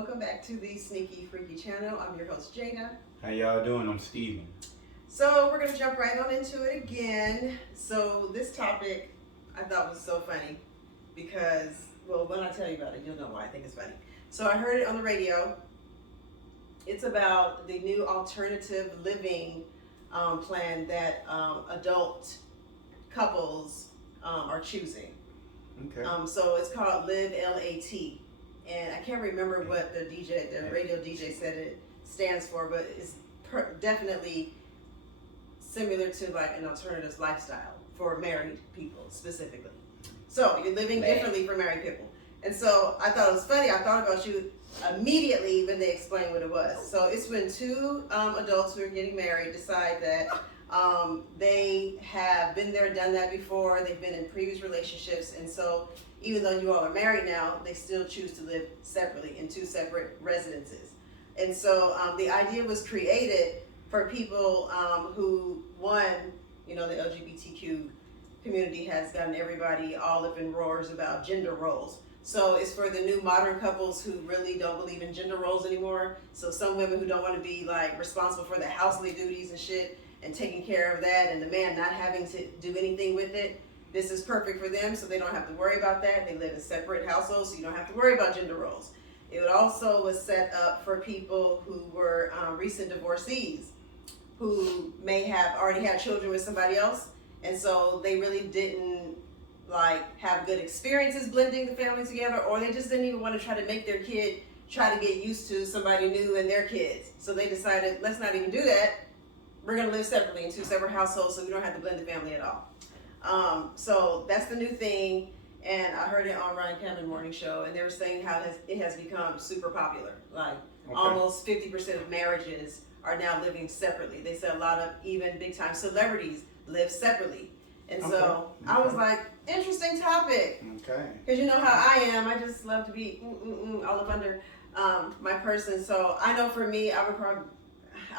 Welcome back to the Sneaky Freaky channel. I'm your host, Jada. How y'all doing? I'm Steven. So we're going to jump right on into it again. So this topic I thought was so funny because, well, when I tell you about it, you'll know why I think it's funny. So I heard it on the radio. It's about the new alternative living plan that adult couples are choosing. Okay. So it's called L.A.T. And I can't remember what the radio DJ said it stands for, but it's definitely similar to like an alternative lifestyle for married people specifically. So you're living differently for married people. And so I thought it was funny. I thought about you immediately when they explained what it was. So it's when two adults who are getting married decide that they have been there, done that before. They've been in previous relationships. And so even though you all are married now, they still choose to live separately in two separate residences. And so the idea was created for people who, one, the LGBTQ community has gotten everybody all up in roars about gender roles. So it's for the new modern couples who really don't believe in gender roles anymore. So some women who don't want to be like responsible for the housely duties and shit and taking care of that, and the man not having to do anything with it. This is perfect for them, so they don't have to worry about that. They live in separate households, so you don't have to worry about gender roles. It also was set up for people who were recent divorcees, who may have already had children with somebody else, and so they really didn't have good experiences blending the family together, or they just didn't even want to try to make their kid try to get used to somebody new and their kids. So they decided, let's not even do that. We're going to live separately in two separate households, so we don't have to blend the family at all. So that's the new thing, and I heard it on Ryan Cameron Morning Show, and they were saying how it has become super popular. Almost 50% of marriages are now living separately. They said a lot of even big time celebrities live separately. And so I was like, interesting topic. Okay. Because you know how I am. I just love to be all up under my person. So I know for me, I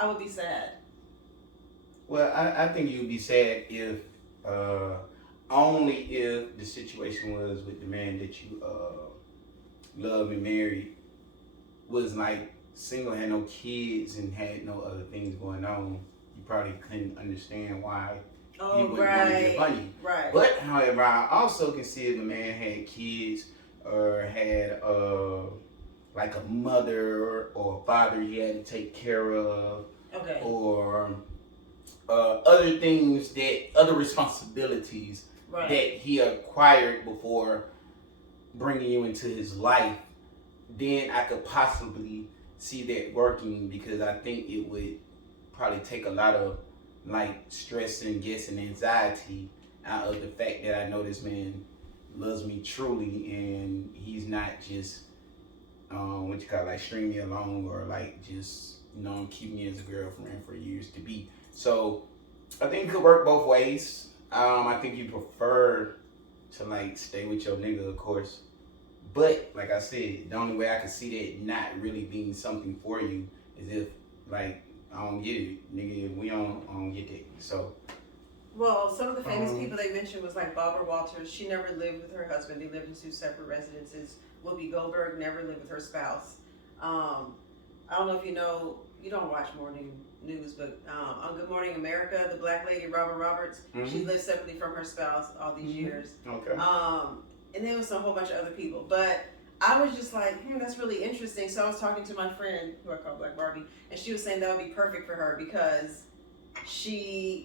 would be sad. Well, I think you'd be sad if only if the situation was with the man that you love and married was like single, had no kids, and had no other things going on. You probably couldn't understand why he wouldn't want to get money. Right. But however, I also can see if a man had kids or had like a mother or a father he had to take care of, or other things, other responsibilities that he acquired before bringing you into his life, then I could possibly see that working, because I think it would probably take a lot of stress and anxiety out of the fact that I know this man loves me truly, and he's not just string me along, or just keep me as a girlfriend for years to be. So I think it could work both ways. I think you prefer to stay with your nigga, of course. But like I said, the only way I can see that not really being something for you is if I don't get it, nigga. We don't get that. So. Well, some of the famous people they mentioned was Barbara Walters. She never lived with her husband. They lived in two separate residences. Whoopi Goldberg never lived with her spouse. I don't know if you know. You don't watch morning news, but on Good Morning America, the black lady, Robin Roberts, she lived separately from her spouse all these years. Okay. And there was a whole bunch of other people. But I was just like, that's really interesting. So I was talking to my friend, who I call Black Barbie, and she was saying that would be perfect for her because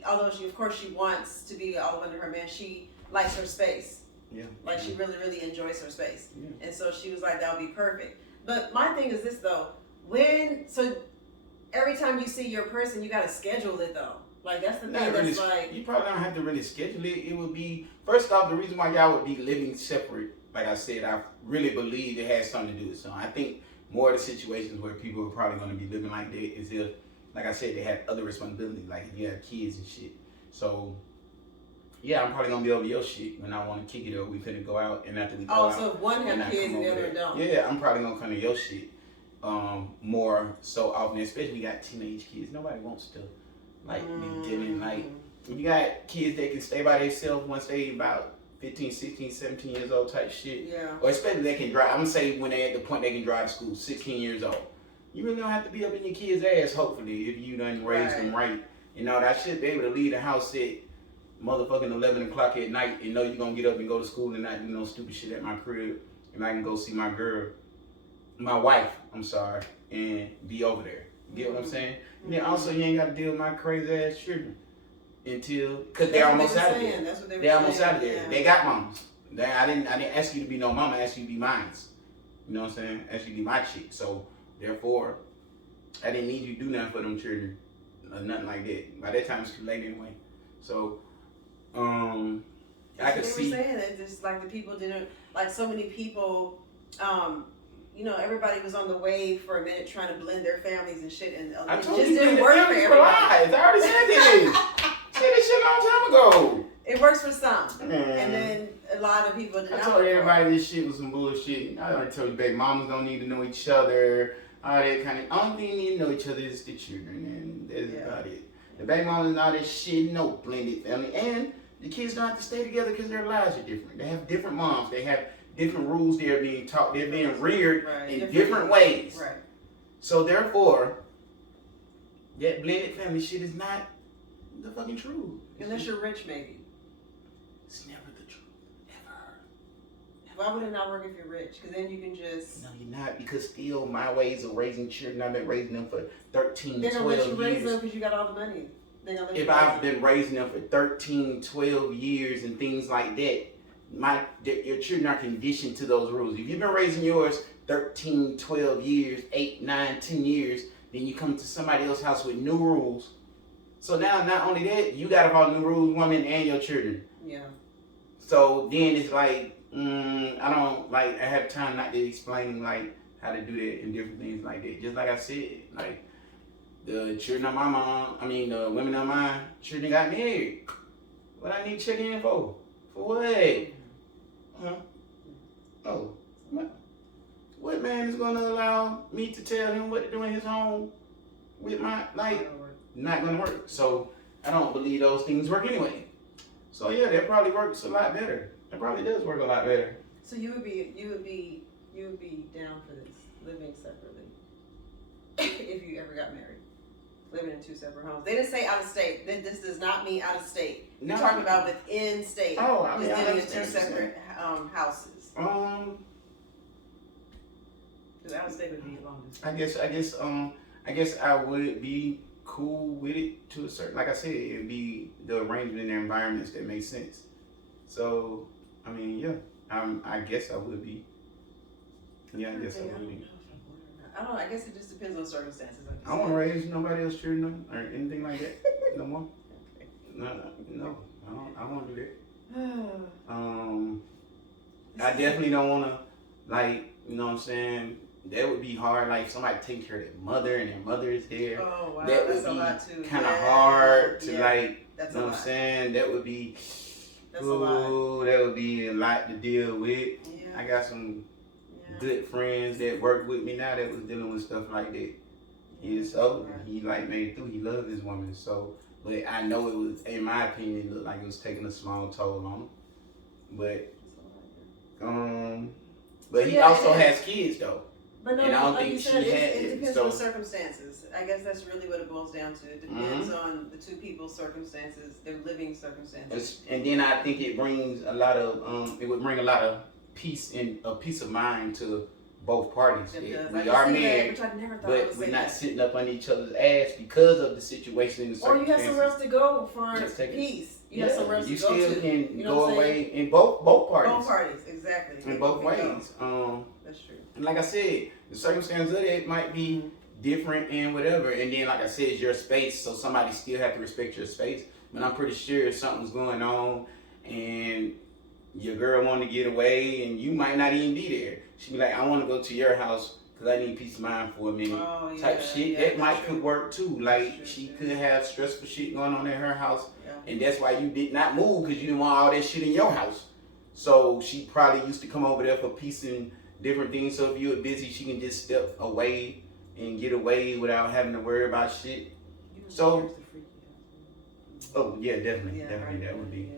although she wants to be all under her man, she likes her space. Yeah. She really, really enjoys her space. Yeah. And so she was like, that would be perfect. But my thing is this though, every time you see your person, you gotta schedule it though. That's the thing that's you probably don't have to really schedule it. It would be, first off, the reason why y'all would be living separate, like I said, I really believe it has something to do with something. I think more of the situations where people are probably gonna be living like that is if, like I said, they have other responsibilities, like if you have kids and shit. So yeah, I'm probably gonna be over your shit when I want to kick it up. We couldn't go out, and after we go out, so if one have kids and the other don't. Yeah, I'm probably gonna come to your shit more so often, especially if you got teenage kids. Nobody wants to be dealing if you got kids that can stay by themselves once they about 15, 16, 17 years old type shit. Yeah. Or especially they can drive. I'm gonna say when they're at the point they can drive to school, 16 years old. You really don't have to be up in your kid's ass, hopefully, if you done raised them right. You know, I should be able to leave the house at motherfucking 11 o'clock at night and know you're gonna get up and go to school and not do no stupid shit at my crib. And I can go see my wife, and be over there. You get what I'm saying? And then also you ain't gotta deal with my crazy ass children cause they're almost out of there. That's what they're almost out of there. Yeah. They got mamas. I didn't ask you to be no mama, I asked you to be mine. You know what I'm saying? I asked you to be my chick. So therefore, I didn't need you to do nothing for them children. Or nothing like that. By that time it's too late anyway. So I could see. They were saying that just like the people didn't, like so many people, you know, everybody was on the wave for a minute trying to blend their families and shit, and I it told just you didn't work for everybody. I already said this. Said this shit a long time ago. It works for some, and then a lot of people did not. I told everybody this shit was some bullshit. I already told you, baby, mamas don't need to know each other. All that kind of. Only thing you need to know each other is the children, and that's about it. The baby mamas and all that shit, no blended family, and the kids don't have to stay together because their lives are different. They have different moms. They have different rules. They're being taught. They're being reared in different ways. Right. So therefore, that blended family shit is not the fucking truth. Unless you're rich, maybe. It's never the truth. Never. Why would it not work if you're rich? Because then you can just... No, you're not. Because still, my ways of raising children, I've been raising them for 13, 12 years. They're going to let you raise them because you got all the money. If I've been raising them for 13, 12 years and things like that, your children are conditioned to those rules. If you've been raising yours 13, 12 years, 8, 9, 10 years, then you come to somebody else's house with new rules. So now, not only that, you got to follow new rules, woman, and your children. Yeah. So then it's like, I have time not to explain like how to do that and different things like that. Just like I said, like the children of my mom, the women of my children got married. What I need to check in for? For what? Huh? Oh, what man is gonna allow me to tell him what to do in his home with my not gonna work. So I don't believe those things work anyway. So yeah, that probably works a lot better. It probably does work a lot better. So you would be down for this, living separately, if you ever got married, living in two separate homes. They didn't say out of state. This does not mean out of state. No. We're talking about within state. Oh, living in two separate houses. Because out of state would be long distance. I guess I would be cool with it to a certain. Like I said, it'd be the arrangement in their environments that makes sense. So. Yeah, I guess I would be. Yeah, I guess I would be. I don't know, I guess it just depends on circumstances. I don't want to raise nobody else's children or anything like that no more. No, I don't want to do that. I definitely don't want to, you know what I'm saying? That would be hard, like somebody taking care of their mother and their mother is there. Oh, wow, that that's would a lot too. Kind of hard to that's you know what I'm saying? That would be... That's a lot. That would be a lot to deal with. Yeah. I got some good friends that work with me now that was dealing with stuff like that. He is older. He made it through. He loved his woman. So, but I know it was, in my opinion, it looked like it was taking a small toll on him. But he also has kids though. But no, and I don't like think you said, she had it depends on circumstances. I guess that's really what it boils down to. It depends on the two people's circumstances, their living circumstances. And then I think it brings a lot of, it would bring a lot of peace and a peace of mind to both parties. We are married, but we're not sitting up on each other's ass because of the situation and the circumstances. Or you have somewhere else to go for peace. You have somewhere else to go to. You still can go away in both parties. Both parties, exactly. In both ways. That's true. And like I said, the circumstances of it might be different and whatever. And then, like I said, it's your space, so somebody still have to respect your space. But I'm pretty sure if something's going on and your girl want to get away and you might not even be there, she'd be like, I want to go to your house because I need peace of mind for a minute. Type shit. That could work too. She could have stressful shit going on at her house. Yeah. And that's why you did not move, because you didn't want all that shit in your house. So she probably used to come over there for peace and different things. So if you were busy, she can just step away and get away without having to worry about shit. So, oh yeah, definitely, that would be.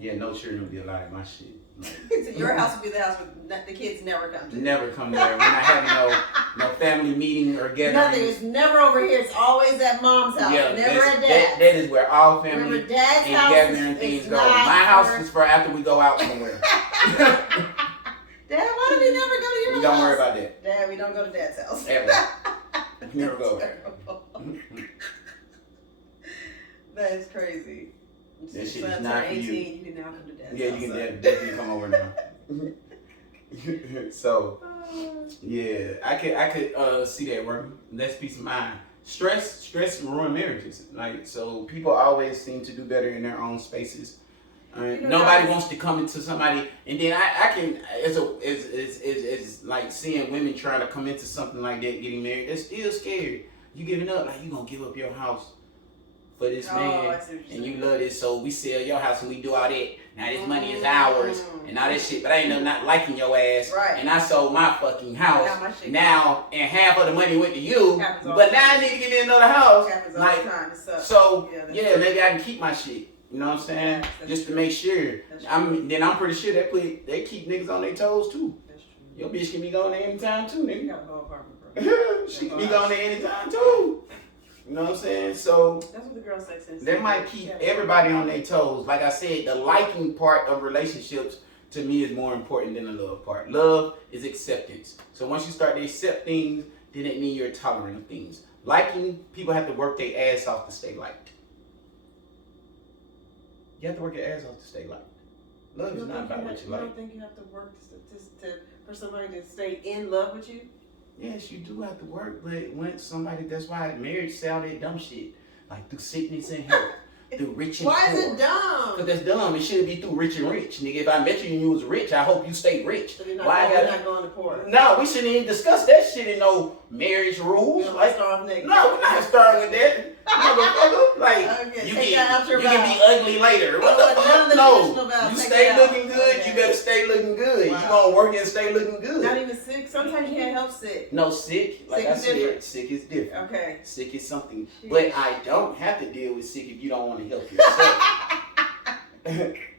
Yeah, no children would be allowed in my shit. So your house would be the house where the kids never come to. Never come there. We're not having no family meeting or gathering. Nothing. It's never over here. It's always at mom's house. Yeah, never at dad's. That is where all family Remember, dad's and house gathering things go. not My house is for after we go out somewhere. Dad, why do we never go to your house? We don't worry about that. Dad, we don't go to Dad's house. Ever. Never go. That is crazy. That shit so is not for 18, you. You can now come to Dad's house. Yeah, you can definitely come over now. So, yeah, I could see that working. Less peace of mind. Stress ruin marriages. Like, so people always seem to do better in their own spaces. Nobody wants to come into somebody, and then I can it's like seeing women trying to come into something like that, getting married. They're still scared. You giving up, like you gonna give up your house for this man, and you love this, so we sell your house and we do all that. Now this money is ours and all that shit, but I ain't not liking your ass, right? And I sold my fucking house now, and half of the money went to you, but now I need to get in another house. Like, so yeah, maybe I can keep my shit. You know what I'm saying? Just to make sure. I'm pretty sure they keep niggas on their toes too. That's true. Your bitch can be going there anytime too, nigga. You got a whole apartment, bro. She can be going there anytime too. You know what I'm saying? So that's what the girl says. They might keep everybody on their toes. Like I said, the liking part of relationships to me is more important than the love part. Love is acceptance. So once you start to accept things, then it means you're tolerant of things. Liking, people have to work their ass off to stay liked. You have to work your ass off to stay liked. Love is not about what you like. You don't think you have to work for somebody to stay in love with you? Yes, you do have to work, but when somebody, that's why marriage sell that dumb shit. Like through sickness and health, through rich and poor. Why is it dumb? Because that's dumb. It should be through rich and rich. Nigga, if I met you and you was rich, I hope you stay rich. So you're not going to poor? No, we shouldn't even discuss that shit in no marriage rules. No, we're not starting with that. Motherfucker, like you can be ugly later. What the fuck? No, you stay looking good. You better stay looking good. Wow. You gonna work and stay looking good. Not even sick. Sometimes you can't help sick. No, sick. Like I said, sick is different. Okay. Sick is something, but I don't have to deal with sick if you don't want to help yourself.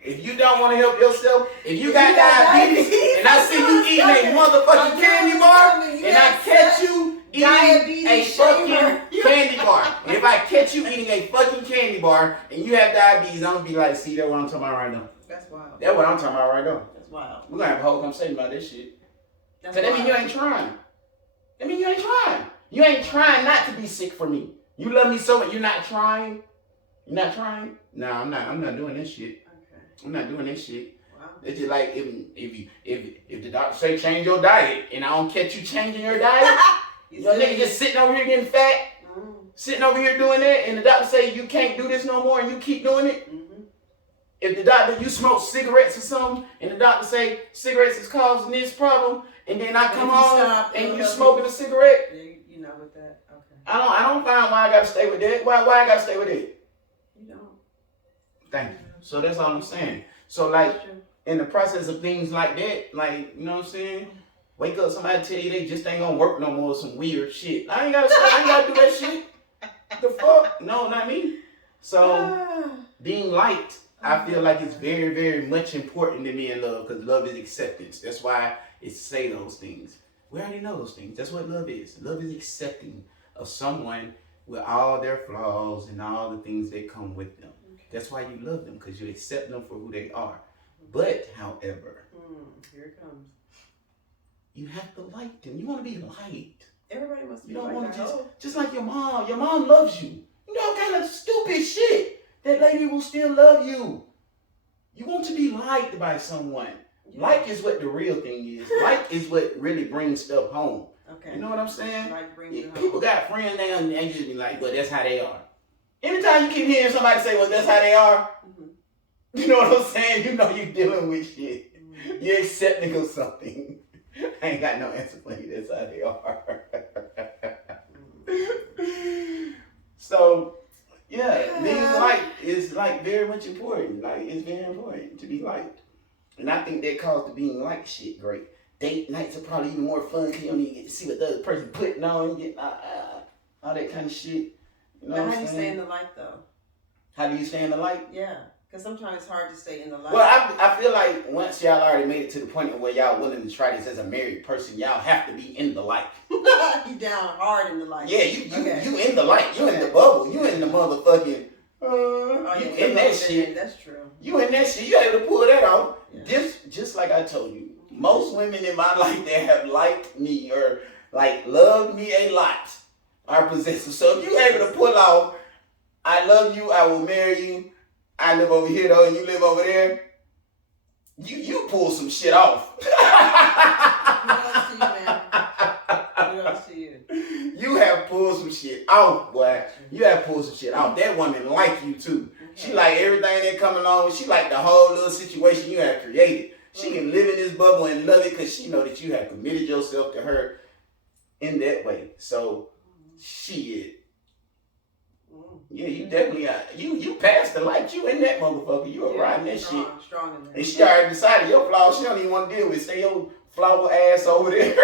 If you don't want to help yourself, if you got diabetes, and I see you eating a motherfucking candy bar, and I catch you eating a fucking candy bar. And if I catch you eating a fucking candy bar and you have diabetes, I'm gonna be like, see, that's what I'm talking about right now. That's wild. That's what I'm talking about right now. That's wild. We're gonna have a whole conversation about this shit. Cause that means you ain't trying. That means you ain't trying. You ain't trying not to be sick for me. You love me so much. You're not trying. You're not trying. No, I'm not doing this shit. Okay. I'm not doing this shit. Wow. It's just like if the doctor say change your diet and I don't catch you changing your diet. Your nigga just sitting over here getting fat, sitting over here doing that, and the doctor say you can't do this no more, and you keep doing it. Mm-hmm. If the doctor, you smoke cigarettes or something, and the doctor say cigarettes is causing this problem, and then I come home and you smoking a cigarette, you know with that. Okay. I don't find why I gotta stay with that. Why I gotta stay with it? You don't. Thank you. So that's all I'm saying. So like in the process of things like that, like you know what I'm saying. Wake up, somebody tell you they just ain't gonna work no more, some weird shit. I ain't gotta do that shit. The fuck? No, not me. So, being liked, I feel like it's very, very much important to me in love, because love is acceptance. That's why it say those things. We already know those things. That's what love is. Love is accepting of someone with all their flaws and all the things that come with them. Okay. That's why you love them, because you accept them for who they are. But, however, here it comes. You have to like them. You want to be liked. Everybody wants to be liked. You don't want to just like your mom. Your mom loves you. You know all kind of stupid shit. That lady will still love you. You want to be liked by someone. Yeah. Like is what the real thing is. Like is what really brings stuff home. Okay. You know what I'm saying? Like people got friends now and they just be like, well, that's how they are. Anytime you keep hearing somebody say, well, that's how they are, you know what I'm saying? You know you're dealing with shit. You're accepting of something. I ain't got no answer for you. That's how they are. So, yeah, being liked is like very much important. Like it's very important to be liked, and I think that calls the being liked shit great. Date nights are probably even more fun because you don't even get to see what the other person putting on, get all that kind of shit. You know but how do you stay in the light though? How do you stay in the light? Yeah. Because sometimes it's hard to stay in the light. Well, I feel like once y'all already made it to the point where y'all willing to try this as a married person, y'all have to be in the light. You down hard in the light. Yeah, you in the light. You in the bubble. You in the motherfucking. You in that shit. That's true. You in that shit. You able to pull that off. Yeah. Just like I told you, most women in my life that have liked me or like loved me a lot are possessive. So if you able to pull off, I love you, I will marry you. I live over here though, and you live over there. You pull some shit off. Kudos to you, man. Kudos to you. You have pulled some shit off, boy. You have pulled some shit off. That woman like you too. Okay. She like everything that coming on. She like the whole little situation you have created. She can live in this bubble and love it because she know that you have committed yourself to her in that way. So, shit. Yeah, you definitely you passed the light. You in that motherfucker. You are riding that shit. Strong in there. And she already decided your flaws she don't even want to deal with. Stay your flower ass over there.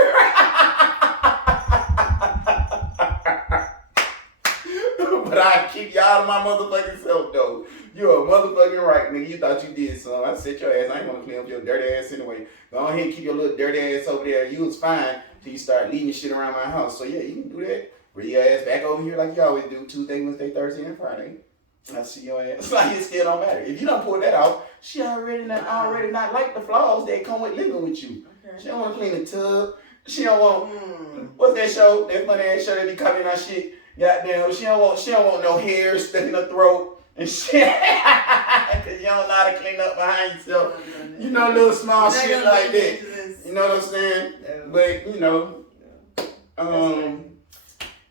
But I keep y'all to my motherfucking self though. You're a motherfucking right, nigga. You thought you did something. I set your ass. I ain't gonna clean up your dirty ass anyway. Go ahead and keep your little dirty ass over there. You was fine till you start leaving shit around my house. So yeah, you can do that. Bring your ass back over here like you always do. Tuesday, Wednesday, Thursday, and Friday. I see your ass. It's like it still don't matter. If you don't pull that off, she already not like the flaws that come with living with you. Okay. She don't want to clean the tub. She don't want what's that show? That funny ass show that be covering our shit. Goddamn, she don't want no hair stuck in her throat and shit. Cause you don't know how to clean up behind yourself. You know, little small shit like that. You know what I'm saying? But you know,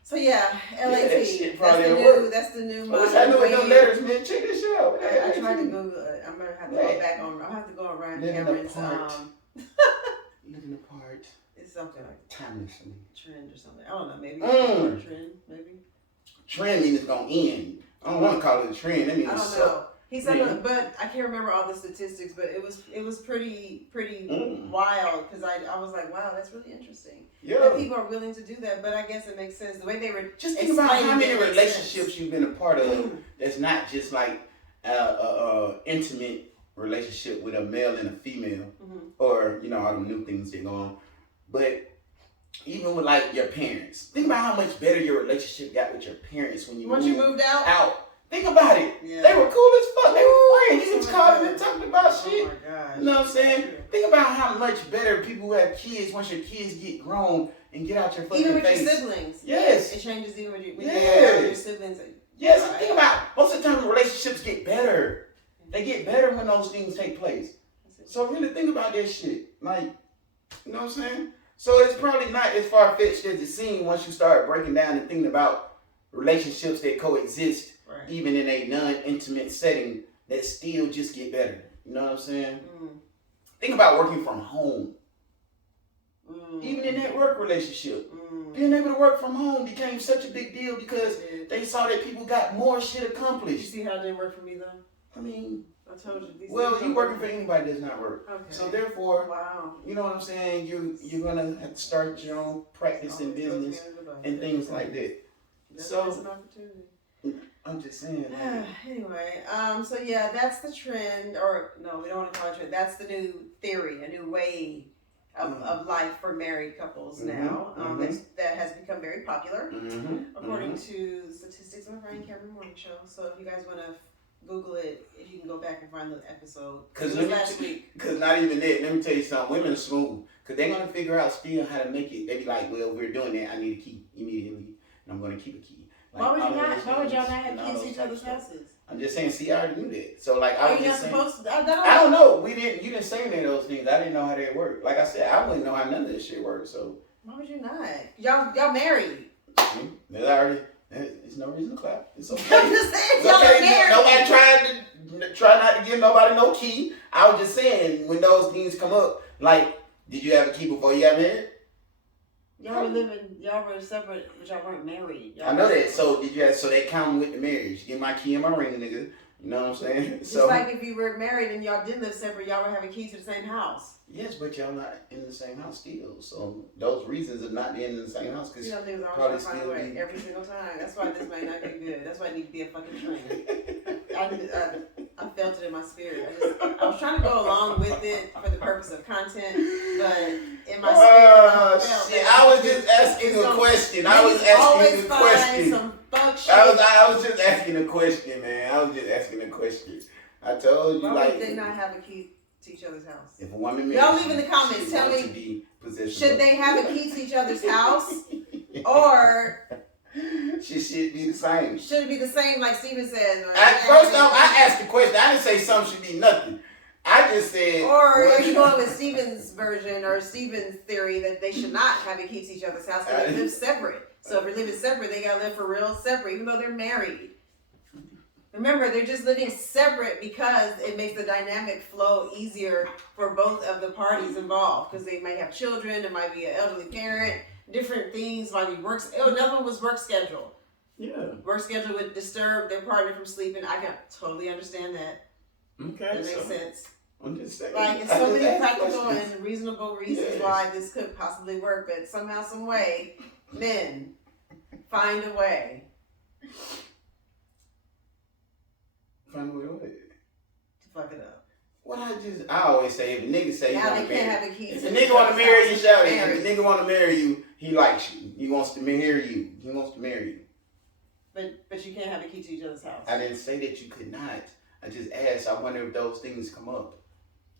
So yeah, L.A.T. That's the new. What's happening with them letters, man? Check this shit out. I tried to Google it. I'm gonna have to go back on. I'll have to go around Cameron's. Living apart. It's something like timelessly. Trend or something. I don't know. Maybe trend. Maybe. Trend means it's gonna end. I don't want to call it a trend. That means I don't know. He said, but I can't remember all the statistics. But it was pretty wild because I was like, wow, that's really interesting. Yeah, that people are willing to do that. But I guess it makes sense the way they were. Just think about how many relationships you've been a part of. That's not just like intimate relationship with a male and a female, or you know all the new things that go on. But even with like your parents, think about how much better your relationship got with your parents when you moved out. Think about it. Yeah. They were cool as fuck. They were friends. You just called and talked about shit. Oh my God. You know what I'm saying? Think about how much better people who have kids, once your kids get grown and get out your fucking even with face. Your siblings. Yes. It changes even with your siblings. Yes. And think about most of the time relationships get better. They get better when those things take place. So really think about that shit. Like, you know what I'm saying? So it's probably not as far-fetched as it seems once you start breaking down and thinking about relationships that coexist, even in a non-intimate setting, that still just get better. You know what I'm saying? Think about working from home. Even in that work relationship, being able to work from home became such a big deal because they saw that people got more shit accomplished. You see how it didn't work for me though? I mean, I told you. You working for anybody does not work. Okay. So therefore, you know what I'm saying? You're gonna have to start your own practice in business and things like that. That's so an opportunity. I'm just saying. Anyway, so yeah, that's the trend, or no, we don't want to call it a trend. That's the new theory, a new way of life for married couples now. That has become very popular, according to statistics on the Frank Cameron Morning Show. So if you guys want to Google it, if you can go back and find the episode. Because last week. Because not even that. Let me tell you something. Women are smooth. Because they're going to figure out still how to make it. They be like, well, we're doing that. I need a key immediately. And I'm going to keep a key. Like, why would y'all not have keys to each other's houses? I'm just saying, see, I already knew that. So, like, I was just saying. Supposed to? I don't know. You didn't say any of those things. I didn't know how they work. Like I said, I wouldn't know how none of this shit works. So. Why would you not? Y'all married. There's no reason to clap. It's okay. I'm just saying, y'all married. Nobody try not to give nobody no key. I was just saying, when those things come up, like, did you have a key before you got married? Y'all were separate, but y'all weren't married. I know that. So so that count with the marriage. Get my key and my ring, nigga. You know what I'm saying? Just like if you were married and y'all did live separate, y'all would have a key to the same house. Yes, but y'all not in the same house still. So those reasons of not being in the same house, because things are always trying to find a way every single time. That's why this might not be good. That's why it needs to be a fucking train. I felt it in my spirit. I was trying to go along with it for the purpose of content, but in my spirit, I was just asking a question. I was asking a question. Some fuck shit. I was just asking a question, man. I was just asking a question. I told you, like, they not have a key to each other's house. If a woman, y'all leave in the comments. Tell me, should they have a key to each other's house, or should be the same? Should it be the same, like Steven says? First off, I asked the question. I didn't say something should be nothing. I just said. Or are you going with Steven's version or Steven's theory that they should not have a key to each other's house because they live separate? So if they're living separate, they gotta live for real separate, even though they're married. Remember, they're just living separate because it makes the dynamic flow easier for both of the parties involved. Because they might have children, there might be an elderly parent, different things, might be work. Oh, another one was work schedule. Yeah. Work schedule would disturb their partner from sleeping. I can totally understand that. Okay. That makes sense. I'm just saying. Like, it's so many practical and reasonable reasons why this could possibly work, but somehow, some way, men, find a way. Find a way what? To fuck it up. What I always say, if a nigga say now they can't have a key. If a nigga want to marry you, shout it. If a nigga want to marry you, he likes you. He wants to marry you. He wants to marry you. But you can't have a key to each other's house. I didn't say that you could not. I just asked. I wonder if those things come up.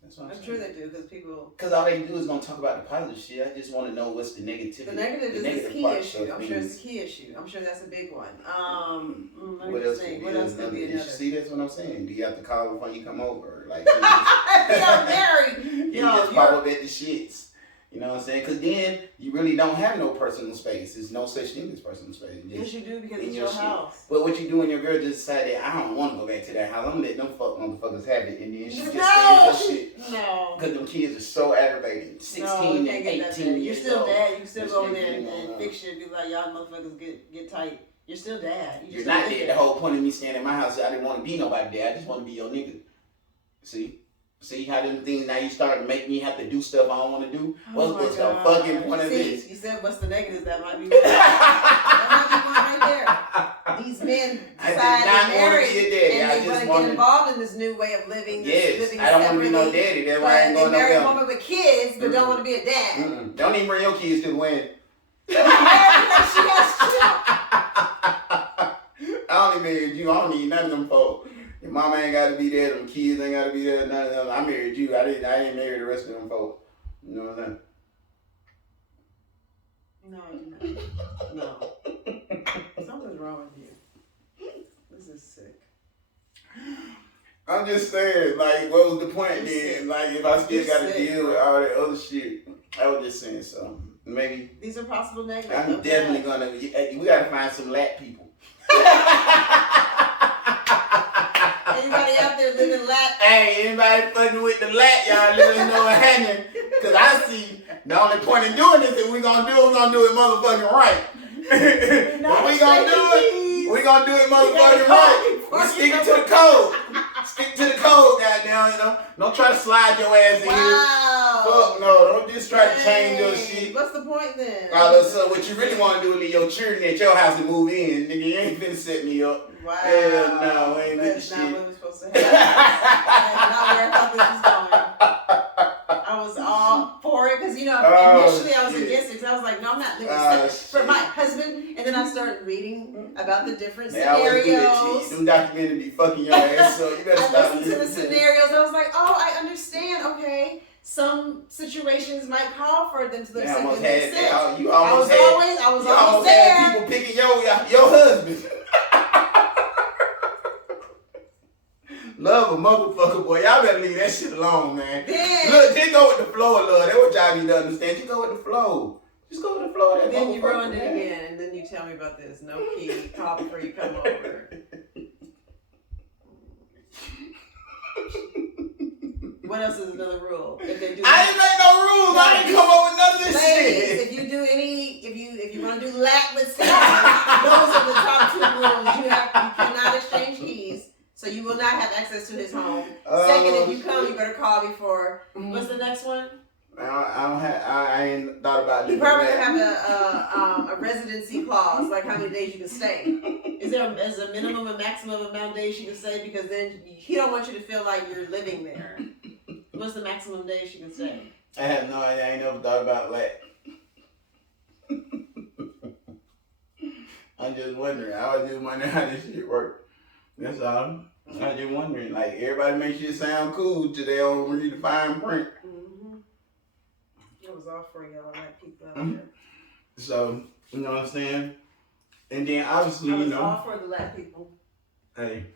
That's what I'm sure they do, because people. Because all they do is gonna talk about the positive shit. I just want to know what's the negativity. The negative is the key issue. I'm sure it's the key issue. I'm sure that's a big one. What else could be another? See, that's what I'm saying. Do you have to call before you come over? Like, you're married. You just pop up at the shits. You know what I'm saying? Because then you really don't have no personal space. There's no such thing as personal space. Yes, you do, because it's your house. But what you do when your girl just decided, I don't want to go back to that house. I'm going to let them fuck motherfuckers have it. And then she just stays her shit. No. Because them kids are so aggravating. 16 and 18 You're still dad. You can still go in there and fix shit. Be like, y'all motherfuckers get tight. You're still dad. You're not dead. The whole point of me staying at my house is I didn't want to be nobody there. I just want to be your nigga. See how them things now you start to make me have to do stuff I don't want to do? What's the fucking point of this? You said what's the negatives? That might be one. That might be one right there. These men decide to marry and they want to get involved in this new way of living. Yes, I don't want to be no daddy. That's why I ain't going nowhere. They marry a woman with kids, but don't want to be a dad. Don't even bring your kids to the wedding. She has I only married you. I don't need none of them folks. Your mama ain't got to be there. Them kids ain't got to be there. None of them. I married you. I didn't marry the rest of them folks. You know what I'm saying? No. Something's wrong with you. This is sick. I'm just saying, like, what was the point then? Like, if I still got to deal with all that other shit, I was just saying so. Maybe. These are possible negatives. I'm definitely going to, we got to find some L.A.T people. Anybody out there living L.A.T? Hey, anybody fucking with the L.A.T, y'all let us know what happening. Because I see the only point in doing this is we're going to do it motherfucking right. What we going to do it? We're going to do it motherfucking right. We're sticking to the code. Stick to the code, goddamn, you know. Don't try to slide your ass in here. Fuck no, don't just try to change your shit. What's the point then? So what you really want to do is leave your children at your house and move in. Nigga, you ain't finna set me up. Wow. Hell no, ain't with the shit. That's not what we're supposed to have. That's not where I thought this was going. I was all for it because, initially I was against it because I was like, no, I'm not living separate for my husband. And then I started reading about the different scenarios. Them documentaries be fucking your ass, so you better stop. I listened to the scenarios. I was like, oh, I understand. Okay. Some situations might call for them to live separate. I was always there. Had people picking your husband. Love a motherfucker, boy. Y'all better leave that shit alone, man. Then, look, just go with the flow, love. That's what y'all need to understand. Just go with the flow. Just go with the flow of that. Then you ruined it again, and then you tell me about this. No key, call before you come over. What else is another rule? If they do, I didn't make no rules. I didn't come up with none of this shit. If you do if you want to do L.A.T with Satan, those are the top 2 rules. You cannot exchange keys. So you will not have access to his home. Second, if you come, you better call before. What's the next one? I ain't thought about You probably have a residency clause, like how many days you can stay. Is there a minimum and maximum amount of days you can stay? Because then he don't want you to feel like you're living there. What's the maximum days you can stay? I have no idea. I ain't never thought about that. I'm just wondering. I was just wondering how this shit work. That's all. I was just wondering. Like, everybody makes shit sound cool till they don't read the fine print. It was all for y'all, like people out there. So, you know what I'm saying? And then obviously, I was all for the Latin people. Hey.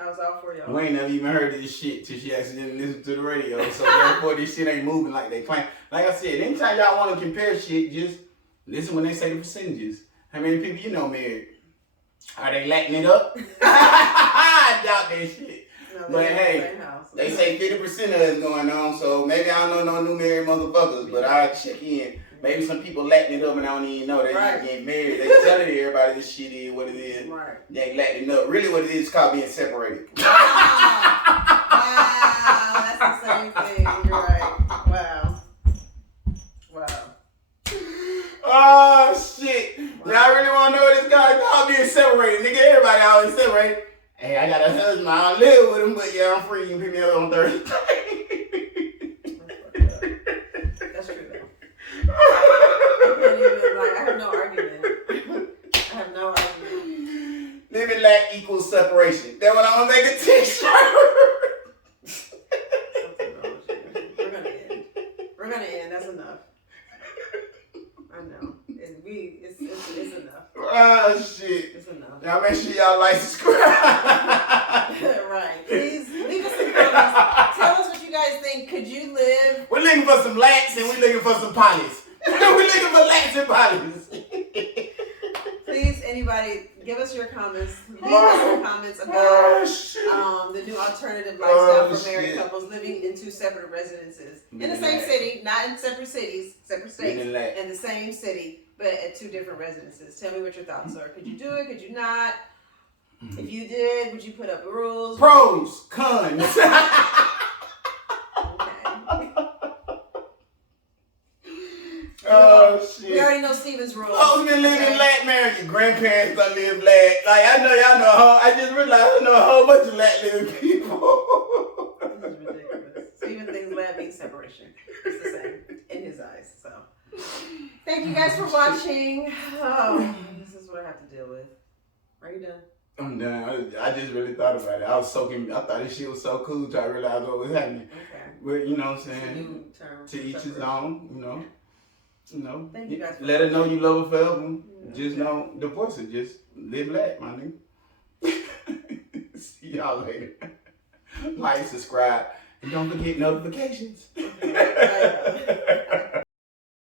I was all for y'all. We ain't never even heard of this shit till she accidentally listened to the radio. So therefore this shit ain't moving like they claim. Like I said, anytime y'all want to compare shit, just listen when they say the percentages. How many people you know married? Are they Latin it up? I doubt that shit. No, but hey, they say 50% of it's going on, so maybe I don't know no new married motherfuckers, but I'll check in. Maybe some people Latin it up and I don't even know they just getting married. They telling everybody this shit is what it is. Right. They ain't Latin it up. Really what it is called being separated. Wow. Wow, that's the same thing. You're right. Wow. Wow. Oh shit. Wow. Y'all really want to know what this guy called being separated? Nigga, everybody always separated. Hey, I got a husband, I don't live with him, but yeah, I'm free. You can pick me up on Thursday. That's true though. I have no argument. Living lack equals separation. That's what I'm gonna make a t-shirt. We're gonna end. That's enough. I know. It's enough. Oh shit. It's enough. Y'all make sure y'all like, subscribe. Right. Please leave us some comments. Tell us what you guys think. Could you live? We're looking for some lats and we're looking for some polys. We're looking for lats and polys. Please, anybody, give us your comments. Leave us some comments about the new alternative lifestyle for married couples living in two separate residences. In the same city, not in separate cities, separate states, in the same city, but at two different residences. Tell me what your thoughts are. Could you do it? Could you not? If you did, would you put up rules? Pros, cons. Oh shit. We already know Steven's rules. Oh, we been living Latin marriage. Your grandparents don't live Latin. Like, I know y'all know I just realized I know a whole bunch of Latin living people. This is ridiculous. Steven thinks Latin means separation. It's the same in his eyes. So, thank you guys for watching. Oh, this is what I have to deal with. Are you done? I'm done. I just really thought about it. I thought this shit was so cool until I realized what was happening. Okay. But you know what I'm saying? To each his own, you know. You know, thank you guys let her know you love her forever. Yeah. Just don't divorce her. Just live Latin, my nigga. See y'all later. Like, subscribe, and don't forget notifications. Okay.